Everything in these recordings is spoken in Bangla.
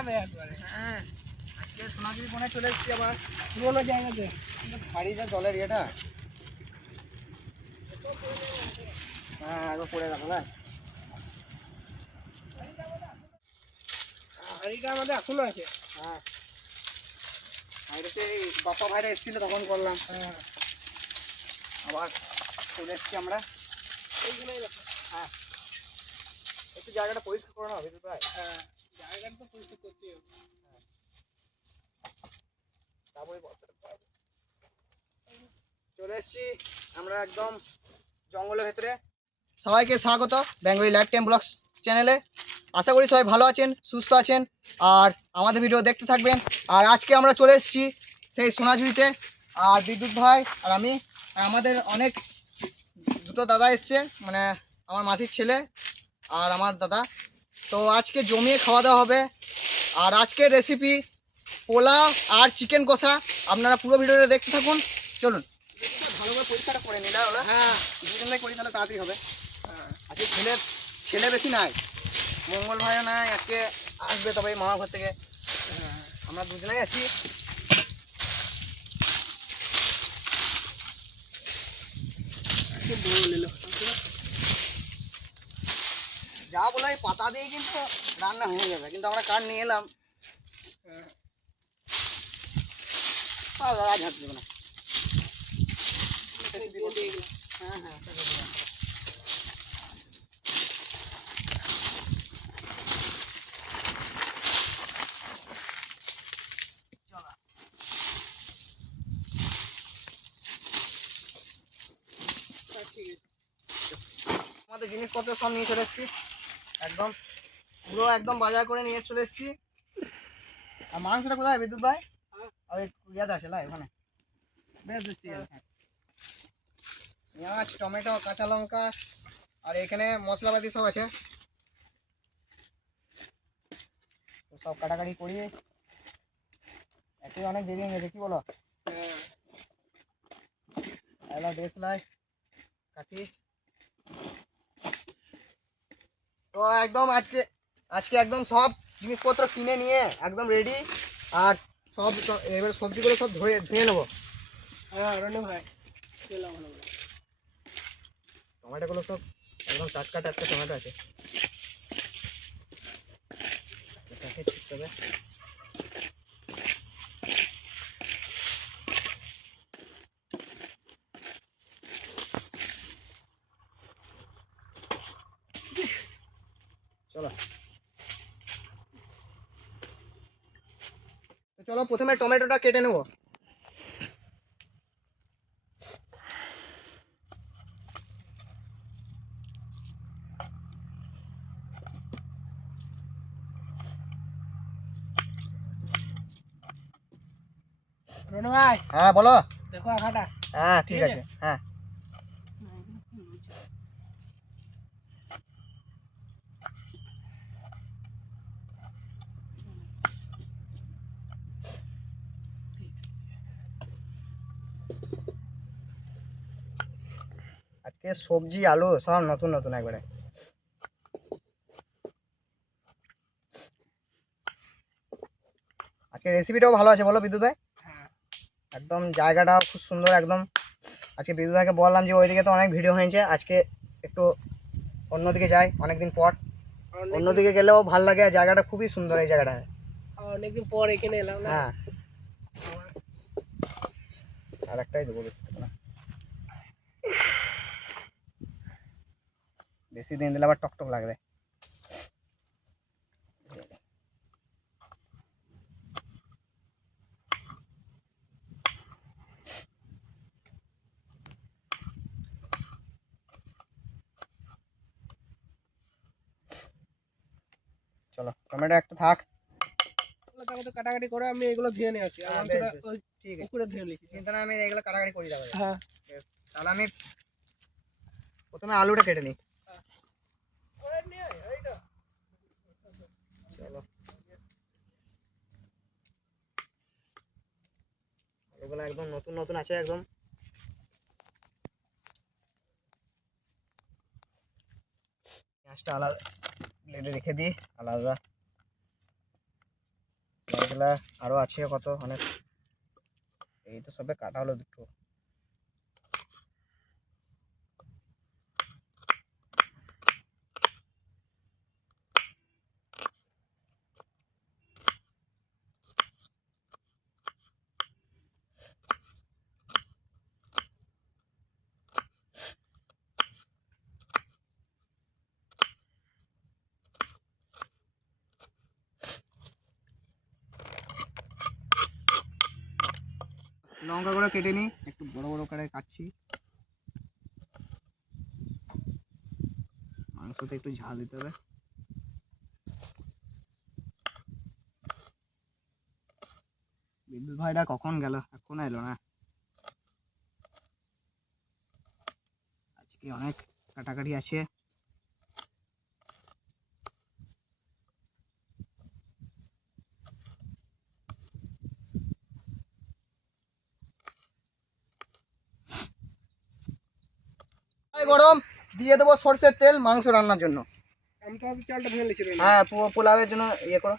যাবে একবারে। হ্যাঁ, আজকে সোনাঝুরি বনে চলে এসেছি আবার পুরোনো জায়গাতে। ভারী যা জলের ইয়েটা। হ্যাঁ, একবার পড়ে গেল না। হাঁড়িটা আমাদের এখনো আছে। হ্যাঁ, ভাইরাতে এই বাপ্পা ভাইরা এসেছিল তখন করলাম। হ্যাঁ, আবার চলে এসেছি আমরা। এইগুলোই রাখো। হ্যাঁ, একটু জায়গাটা পরিষ্কার করে নাও বিদ্যুৎ ভাই। হ্যাঁ, জায়গাটা তো পরিষ্কার করতেই হবে। তারপরে চলে এসেছি আমরা একদম জঙ্গলের ভেতরে। সবাইকে স্বাগত বেঙ্গলি লাইফ টাইম ব্লগস চ্যানেলে। আশা করি সবাই ভালো আছেন, সুস্থ আছেন আর আমাদের ভিডিও দেখতে থাকবেন। আর আজকে আমরা চলে এসেছি সেই সোনাঝুরিতে। আর বিদ্যুৎ ভাই আর আমি আর আমাদের অনেক দুটো দাদা এসছে, মানে আমার মাসির ছেলে আর আমার দাদা। তো আজকে জমিয়ে খাওয়া দাওয়া হবে। আর আজকের রেসিপি পোলাও আর চিকেন কষা। আপনারা পুরো ভিডিওটা দেখতে থাকুন। চলুন ভালো করে পরীক্ষাটা করে নিলে হলো। হ্যাঁ, দুজনেই করি তাহলে তাড়াতাড়ি হবে। হ্যাঁ, আজকে ছেলে বেশি নাই, মঙ্গল ভাইও নাই, আজকে আসবে তবে মামা ঘর থেকে। আমরা দুজনেই আছি। খুব বড় নিল। যা বলে পাতা দিয়ে কিন্তু রান্না হয়ে যাবে, কিন্তু আমরা কাঠ নিয়ে এলাম। হ্যাঁ, আজ হাত দেবো না। হ্যাঁ হ্যাঁ, ঠিক আছে। আমাদের জিনিসপত্র সব নিয়ে চলে এসেছি, একদম পুরো একদম বাজার করে নিয়ে চলে এসেছি। আর মাংসটা কোথায় বিদ্যুৎ ভাই? ওই ইয়াদ আছে লাই ওখানে, বেশ দৃষ্টি পেঁয়াজ, টমেটো, কাঁচা লঙ্কা আর এখানে মশলাপাতি সব আছে। তো সব কাটাকাটি করি, এতে অনেক দেরি হয়ে গেছে, কি বলো? এলা দেশলাই কাটি। তো একদম আজকে একদম সব জিনিসপত্র কিনে নিয়ে একদম রেডি। আর সব এবার সবজিগুলো সব ধুয়ে নেবো। হ্যাঁ, রনি ভাই চলাম ভালো। টমেটোগুলো সব একদম টাটকা টাটকা টমেটো আছে। এটাকে ঠিক হবে। চলো তো চলো প্রথমে টমেটোটা কেটে নেবো। রনি ভাই, হ্যাঁ বলো। দেখো আখাটা। হ্যাঁ ঠিক আছে। হ্যাঁ, আজকে সবজি আলু সব নতুন নতুন একবারে। আজকে রেসিপিটাও ভালো আছে, বলো বিদ্যুৎ ভাই? হ্যাঁ, একদম জায়গাটাও খুব সুন্দর একদম। আজকে বিদ্যুৎ ভাইকে বললাম যে ওইদিকে তো অনেক ভিডিও হয়েছে, আজকে একটু অন্যদিকে যাই অনেকদিন পর। অন্যদিকে গেলেও ভাল লাগে, জায়গাটা খুবই সুন্দর এই জায়গাটা। অনেকদিন পর এখানে এলাম না। হ্যাঁ, আর একটাই দেবো, বেশি দিন দিলে আবার টকটক লাগবে। চলো টমেটো একটা থাক। কাটাকাটি করে আমি এগুলো ধুয়ে নিয়ে আসি। হ্যাঁ, ঠিক আছে, পুকুরে ধুয়ে লিখি। চিন্তা না, আমি এগুলো কাটাকাটি করে যাবো। হ্যাঁ, তাহলে আমি প্রথমে আলুটা কেটে নিই। চলো এগুলো একদম নতুন নতুন আছে একদম। পেঁয়াজটা আলাদা প্লেটে রেখে দিই আলাদা। মশলা আরও আছে কত অনেক, এই তো সবে কাটা হলো দুটো। লঙ্কা করে কেটে নিই, একটু বড় বড় করে কাটছি। মাংসতে একটু ঝাল দিতে হবে। বিদ্যুৎ ভাইটা কখন গেল, এখনো এলো না। আজকে অনেক কাটাকাটি আছে। গরম দিয়ে দেবো সরষের তেল মাংস রান্নার জন্য। আমি তো আগে চালটা ভেঙে নিয়েছি। হ্যাঁ, পোলাওয়ের জন্য ইয়ে করো।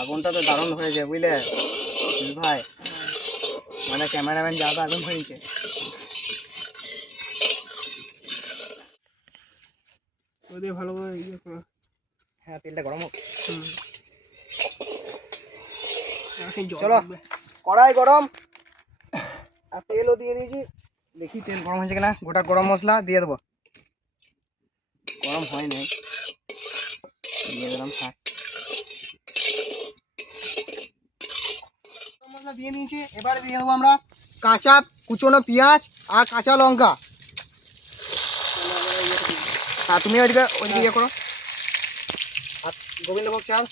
আগুনটা তো দারুণ হয়েছে বুঝলে ভাই, মানে ক্যামেরাম্যান যা আগুন হয়েছে। ওই দিয়ে ভালো করে ইয়ে করো। হ্যাঁ, তেলটা গরম হোক। চলো চলো, কড়াই গরম আর তেলও দিয়ে দিয়েছি। দেখি তেল গরম হয়েছে কিনা। গোটা গরম মশলা দিয়ে দেবো। গরম হয় নাই, দিয়ে দিলাম। হ্যাঁ, গরম মশলা দিয়ে নিয়েছি। এবারে দিয়ে দেবো আমরা কাঁচা কুচনো পেঁয়াজ আর কাঁচা লঙ্কা। হ্যাঁ, তুমি ওইদিকে ইয়ে করো। আর গোবিন্দভোগ চাল।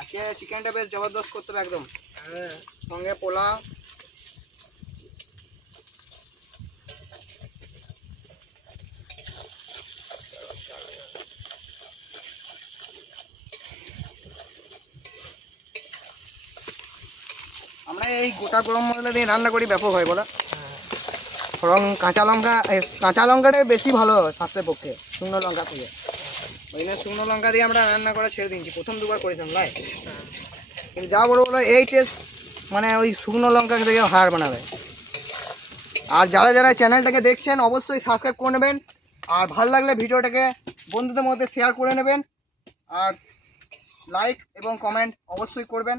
আজকে চিকেনটা বেশ জবরদস্ত করতে হবে একদম। হ্যাঁ, সঙ্গে পোলাও। আমরা এই গোটা গরম মশলা দিয়ে রান্না করি, ব্যাপক হয় বলো। বরং কাঁচা লঙ্কাটাই বেশি ভালো স্বাস্থ্যের পক্ষে শুকনো লঙ্কা থেকে। ওই জন্য শুকনো লঙ্কা দিয়ে আমরা রান্না করা ছেড়ে দিয়েছি। প্রথম দুবার করেছিলাম লাই, কিন্তু যা বড় বলো এই টেস্ট মানে ওই শুকনো লঙ্কা থেকে হার বানাবে। আর যারা যারা চ্যানেলটাকে দেখছেন অবশ্যই সাবস্ক্রাইব করে নেবেন। আর ভালো লাগলে ভিডিওটাকে বন্ধুদের মধ্যে শেয়ার করে নেবেন। আর লাইক এবং কমেন্ট অবশ্যই করবেন।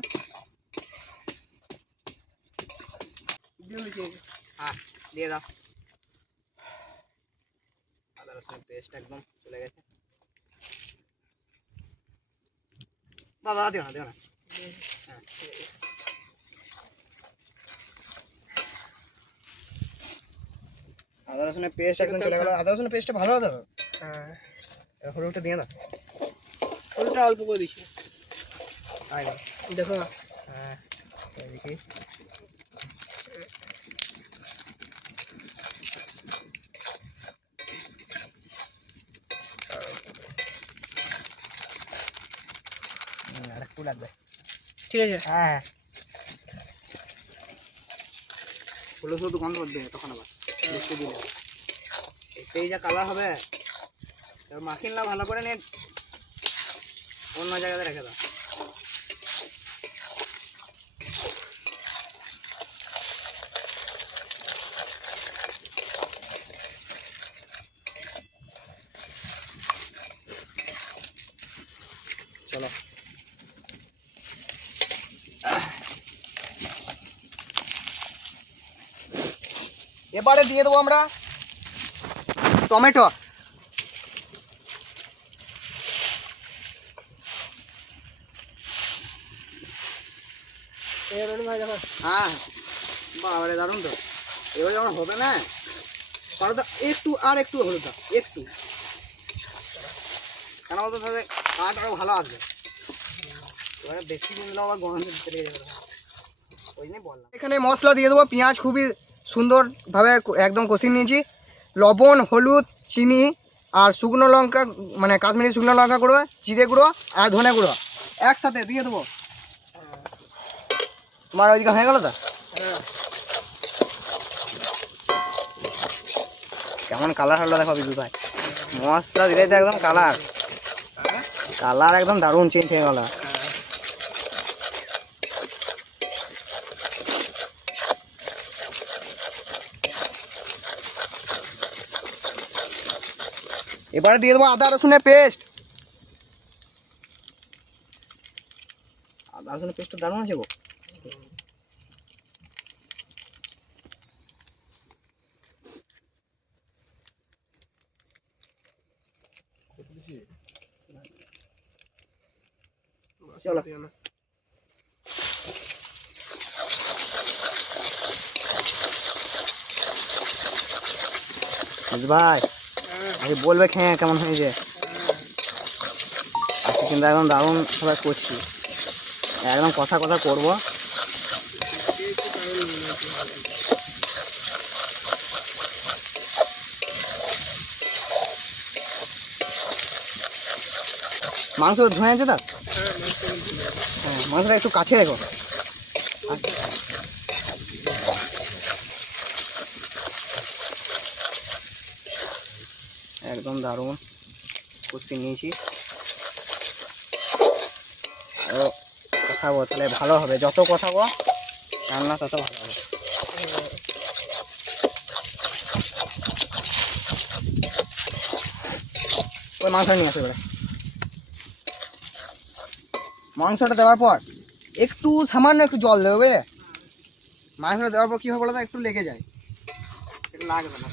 হ্যাঁ, দিয়ে দাও। আদা রসুনের পেস্ট একদম চলে গেছে। বাবা দিও না, দিও না। হ্যাঁ, আদা রসুনের পেস্ট একদম চলে গেল। আদা রসুনের পেস্টটা ভালো দাও। হ্যাঁ, হলুদটা দিয়ে দাও। হলুদটা অল্প করে দিচ্ছি। তাই দাও। দেখো। হ্যাঁ, দেখি। আর একটু লাগবে। ঠিক আছে। হ্যাঁ, হলুদ হলুদ গন্ধ করবে তখন আবার মিষ্টি দিলে। এতেই যা কালার হবে। এবার মাখিন না ভালো করে নিয়ে অন্য জায়গাতে রেখে দাও। চলো, এবারে দিয়ে দেবো আমরা টমেটো। ভাই দেখো। হ্যাঁ, বাবারে দারুণ তো। এবার যখন হবে না পারো তো একটু আর একটু হলুদ দাও, একটু। কেন বলতো তাহলে কাঠ আরও ভালো আসবে। এবারে বেশি দিন আবার গরমের ভিতরে যাবে, ওই জন্যই বললাম। এখানে মশলা দিয়ে দেবো। পেঁয়াজ খুবই সুন্দরভাবে একদম কষিয়ে নিয়েছি। লবণ, হলুদ, চিনি আর শুকনো লঙ্কা, মানে কাশ্মীরি শুকনো লঙ্কা গুঁড়ো, জিরে গুঁড়ো আর ধনে গুঁড়ো একসাথে দিয়ে দেবো। তোমার ওইদিকে হয়ে গেল তো? হ্যাঁ কেমন কালার হলো দেখো বিদ্যুৎ ভাই, মশলা দিলেই তো একদম কালার কালার একদম দারুণ চেঞ্জ হয়ে গেল। এবারে দিয়ে দেবো আদা রসুনের পেস্ট। আদা রসুনের পেস্টটা দারুণ আছে গো। চলো ভাই আগে বলবে খেয়ে কেমন হয়েছে। আজকে কিন্তু একদম দারুণ সবাই করছি, একদম কথা কথা করবো। মাংস ধুয়ে আছে তো? হ্যাঁ মাংসটা একটু কাছে রেখো। একদম দারুণ কুচি নিয়েছি, আরও কষাবো তাহলে ভালো হবে, যত কষাবো রান্না তত ভালো হবে। ওই মাংসটা নিয়ে আসো এবারে। মাংসটা দেওয়ার পর একটু সামান্য একটু জল দেবে বুঝলে, মাংসটা দেওয়ার পর কী হবে বলো তো, একটু লেগে যায়, একটু লাগবে না।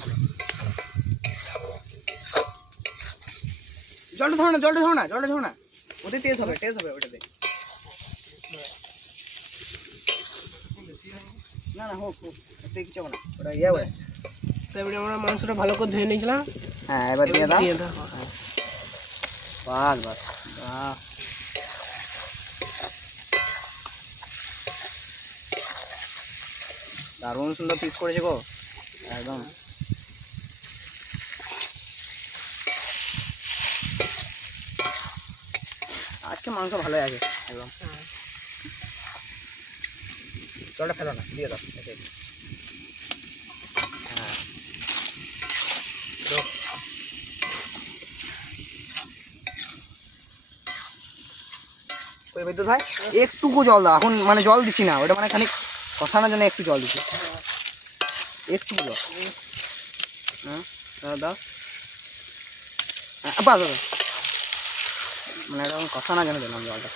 জলটা ধরো না, জলটা ধরো না, জলটা ধরো না, ওতে টেস্ট হবে, টেস্ট হবে ওটাতে। না না হোক হোক, ওতে কিছু হবে না, ওটা ইয়ে হবে। তারপরে আমরা মাংসটা ভালো করে ধুয়ে নিয়েছিলাম। হ্যাঁ এবার দিয়ে দাও। বাস বাস, দারুণ সুন্দর পিস করেছে গো একদম। আজকে মাংস ভালোই আছে একদম। জলটা ফেলো না, দিয়ে দাও। হ্যাঁ ওই বিদ্যুৎ ভাই একটুকু জল দাও এখন, মানে জল দিচ্ছি না, ওটা মানে খানিক কষানোর জন্য একটু জল দিচ্ছি, একটুকু জল। হ্যাঁ দাও, হ্যাঁ বাস, মানে এরকম কষানোর জন্য দিলাম জলটা।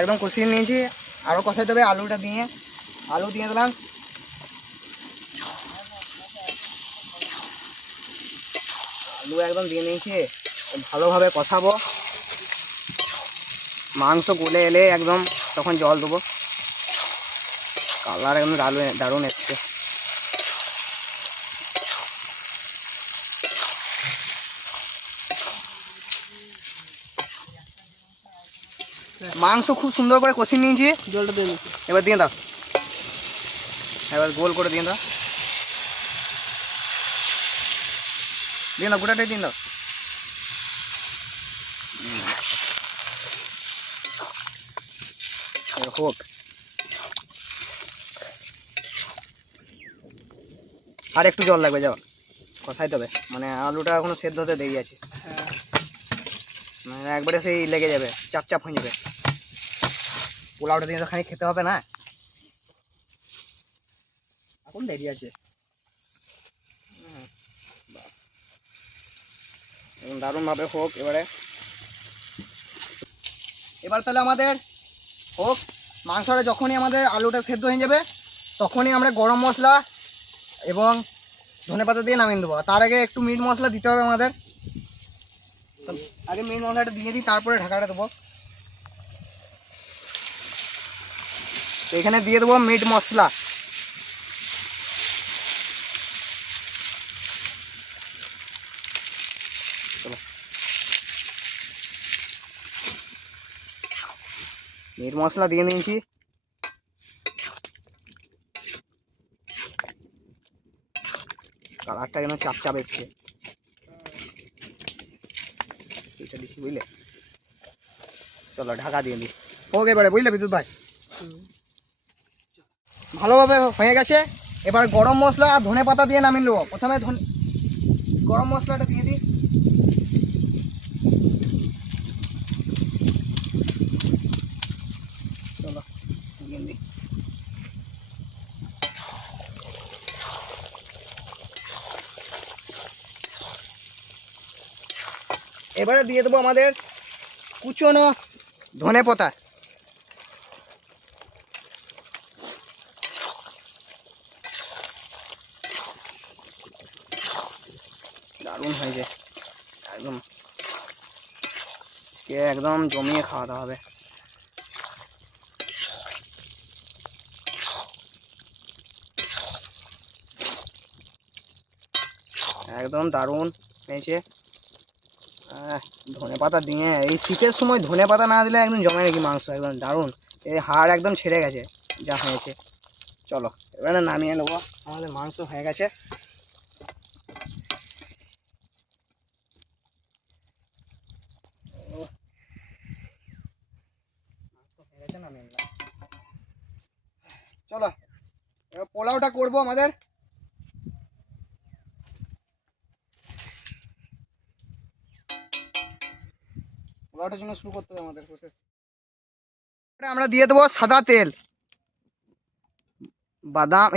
একদম কষিয়ে নিয়েছি, আরও কষাতে হবে। আলুটা দিয়ে, আলু দিয়ে দিলাম, আলু একদম দিয়ে নিয়েছি, ভালোভাবে কষাবো। মাংস গলে এলে একদম তখন জল দেবো, কালার একদম দারুণ এসছে। মাংস খুব সুন্দর করে কষিয়ে নিয়েছি, জলটা দিয়ে নিচ্ছি। এবার দিয়ে দাও, এবার গোল করে দিয়ে দাও, দিয়ে দাও, গোটাটাই দিয়ে দাও। হোক, আর একটু জল লাগবে, যাও কষাইতে হবে, মানে আলুটা এখনো সেদ্ধ হতে দেরি আছে, মানে একবারে সেই লেগে যাবে, চাপ চাপ হয়ে যাবে। পোলাওটা দিয়ে তো খানিক খেতে হবে না, এখন দেরি আছে। দারুণভাবে হোক এবারে। এবার তাহলে আমাদের হোক, মাংসটা যখনই আমাদের আলুটা সেদ্ধ হয়ে যাবে তখনই আমরা গরম মশলা এবং ধনেপাতা দিয়ে নামিয়ে দেবো। তার আগে একটু মিট মশলা দিতে হবে আমাদের, আগে মিট মশলাটা দিয়ে দিই, তারপরে ঢাকাটা দেবো। তো এখানে দিয়ে দেবো মিট মশলা, মিট মশলা দিয়ে নিয়েছি। কালারটা যেন চাপচাপ এসছে, এটা দিচ্ছি বুঝলে। চলো ঢাকা দিয়ে দিই, হোক এবারে বুঝলে বিদ্যুৎ ভাই। ভালোভাবে হয়ে গেছে। এবার গরম মশলা আর ধনে পাতা দিয়ে নামিয়ে নেবো। প্রথমে গরম মশলাটা দিয়ে দিই। চলো দিয়ে দিই। এবারে দিয়ে দেবো আমাদের কুচনো ধনে পাতা। দারুণ হয়েছে একদম, একদম জমিয়ে খাওয়াতে হবে। একদম দারুণ হয়েছে। ধনে পাতা দিয়ে এই শীতের সময় ধনে পাতা না দিলে একদম জমে নাকি মাংস, একদম দারুণ। এই হাড় একদম ছেড়ে গেছে যা হয়েছে। চলো এবারে নামিয়ে নেবো, আমাদের মাংস হয়ে গেছে। চলো এবার পোলাওটা করবো আমাদের। পোলাওটার জন্য শুরু করতে হবে আমাদের প্রসেস। আমরা দিয়ে দেবো সাদা তেল, বাদাম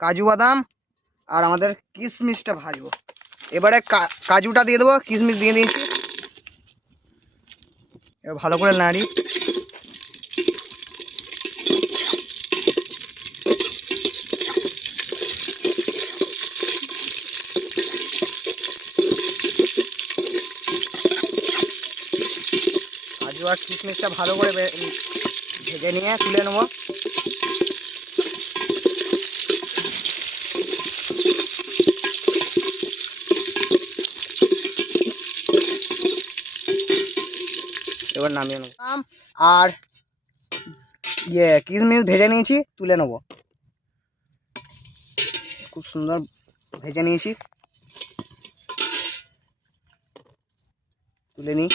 কাজু বাদাম আর আমাদের কিশমিশটা ভাজবো। এবারে কাজুটা দিয়ে দেবো, কিশমিশ দিয়ে দিয়েছি। এবার ভালো করে নাড়ি। কাজু আর কিশমিশটা ভালো করে ভেজে নিয়ে তুলে নেবো। এবার নামিয়ে নেবো। আর কিশমিশ ভেজে নিয়েছি, তুলে নেবো। খুব সুন্দর ভেজে নিয়েছি, তুলে নিই।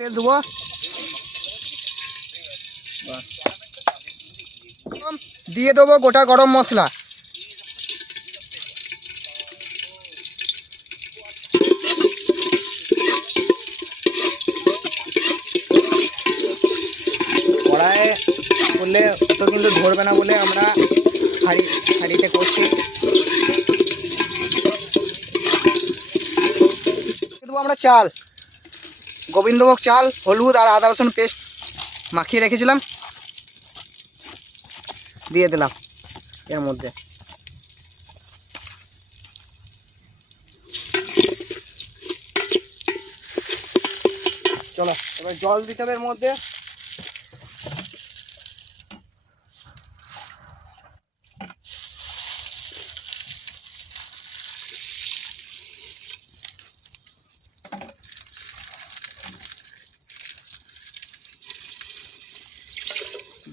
তেল দেবো, দিয়ে দেবো গোটা গরম মশলা। কড়াইয়ে করলে অত কিন্তু ধরবে না বলে আমরা হাঁড়িতে করছি। দেবো আমরা চাল, গোবিন্দভোগ চাল, হলুদ আর আদা রসুন পেস্ট মাখিয়ে রেখেছিলাম, দিয়ে দিলাম এর মধ্যে। চলো এবার জল দিতে হবে এর মধ্যে।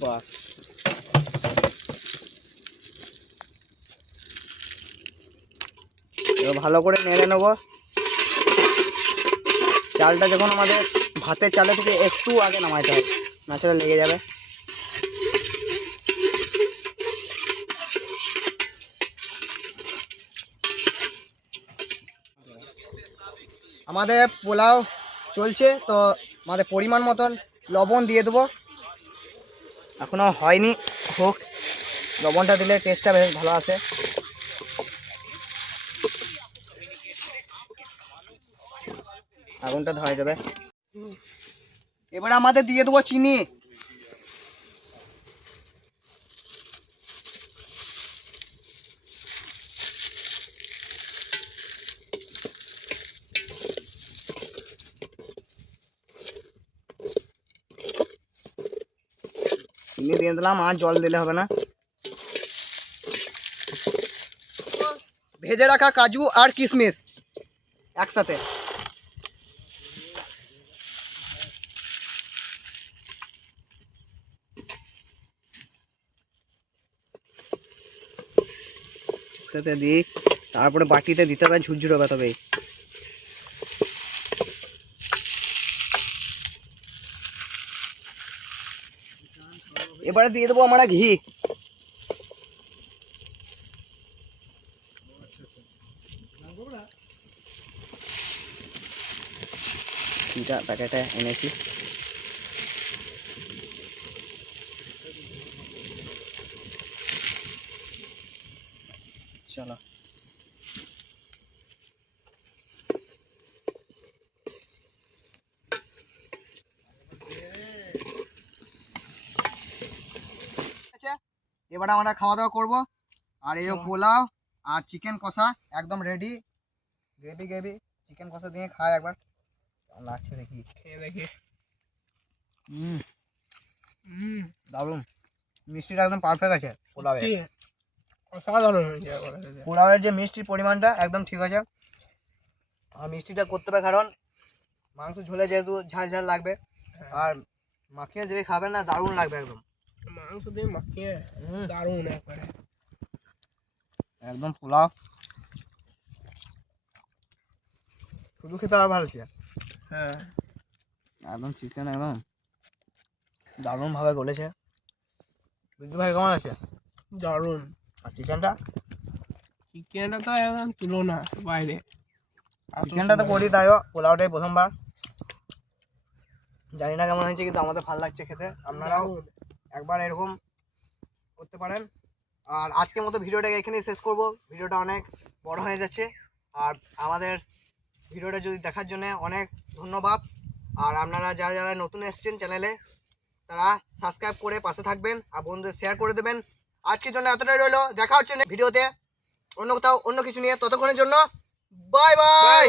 বাস এবার ভালো করে নেড়ে নেবো। চালটা যখন আমাদের ভাতের চালে থেকে একটু আগে নামাইতে হবে, নাচলে লেগে যাবে। আমাদের পোলাও চলছে, তো আমাদের পরিমাণ মতন লবণ দিয়ে দেবো। এখনো হয়নি, হোক, লবণটা দিলে টেস্টটা বেশ ভালো আসে। আগুনটা ধরে যাবে। এবারে আমাদের দিয়ে দেবো চিনি। চিনি দিয়ে দিলাম, আর জল দিলে হবে না। ভেজে রাখা কাজু আর কিশমিশ একসাথে। একসাথে দিই, তারপরে বাটিতে দিতে হবে, ঝুরঝুর হবে তবে। এবারে দিয়ে দেবো আমরা ঘি। ঘিটা প্যাকেটে এনেছি। চলো এবারে আমরা খাওয়া দাওয়া করবো। আর এই পোলাও আর চিকেন কষা একদম রেডি। গ্রেভি গ্রেভি চিকেন কষা দিয়ে খাই একবার, কেমন লাগছে দেখি। খেয়ে দেখি। দারুণ, মিষ্টিটা একদম পারফেক্ট আছে পোলাওয়ে। অসাধারণ হয়েছে। পোলাওয়ের যে মিষ্টির পরিমাণটা একদম ঠিক আছে। আর মিষ্টিটা করতে হবে কারণ মাংস ঝোলে যেহেতু ঝাল ঝাল লাগবে, আর মাখিয়ে যদি খাবেন না দারুণ লাগবে একদম। মাংস দিয়ে মাখিয়ে দারুণ একবারে একদম পোলাও শুধু খেতে আরো ভালো ছিল। হ্যাঁ একদম চিকেন একদম দারুণ ভাবে গলেছে। বিদ্যু ভাই কেমন আছে? দারুণ। আর চিকেনটা তো একদম তুলনা বাইরে। চিকেনটা তো করি তাইও, পোলাওটাই প্রথমবার। জানি না কেমন হয়েছে, কিন্তু আমাদের ভালো লাগছে খেতে। আপনারাও একবার এরকম করতে পারেন। আর আজকের মতো ভিডিওটাকে এখানেই শেষ করব। ভিডিওটা অনেক বড় হয়ে যাচ্ছে। আর আমাদের ভিডিওটা যদি দেখার জন্য অনেক ধন্যবাদ। আর আপনারা যারা যারা নতুন এসেছেন চ্যানেলে, তারা সাবস্ক্রাইব করে পাশে থাকবেন আর বন্ধুদের শেয়ার করে দেবেন। আজকের জন্য এতটাই রইলো, দেখা হচ্ছে ভিডিওতে অন্য কোথাও অন্য কিছু নিয়ে। ততক্ষণের জন্য বাই বাই।